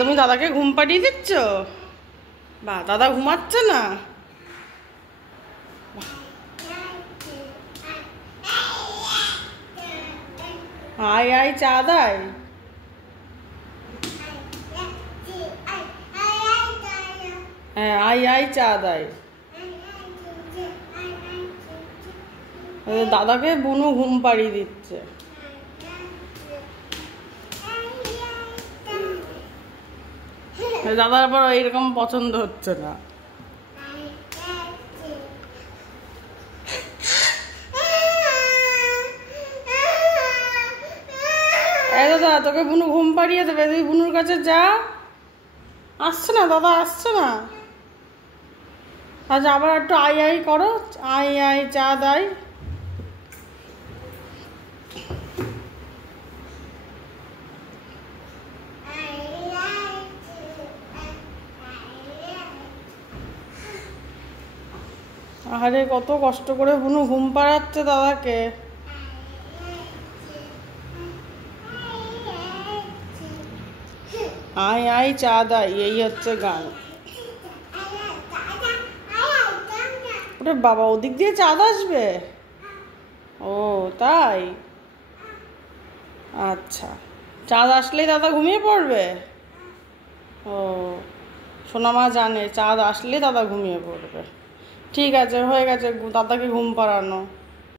তুমি দাদাকে ঘুম পাড়িয়ে দিচ্ছ? বা দাদা ঘুমাচ্ছে না? আয় আয় চা দাই। হ্যাঁ আয় আয় চা দাই। দাদাকে বুনু ঘুম পাড়িয়ে দিচ্ছে। দাদার আবার এইরকম পছন্দ হচ্ছে না। দাদা তোকে বুনু ঘুম পাড়িয়ে দেবে, তুই বুনুর কাছে যা। আসছে না দাদা, আসছে না। আচ্ছা আবার একটু আই আই করো, আই আই চা দাই। আরে কত কষ্ট করে বুনু ঘুম পাড়াচ্ছে দাদাকে। আয় আয় চা দাই, এই হচ্ছে গান। ওরে বাবা, ওদিক দিয়ে চাঁদ আসবে? ও তাই? আচ্ছা, চাঁদ আসলেই দাদা ঘুমিয়ে পড়বে? ও, সোনামা জানে চাঁদ আসলেই দাদা ঘুমিয়ে পড়বে। ঠিক আছে, হয়ে গেছে দাদাকে ঘুম পাড়ানো।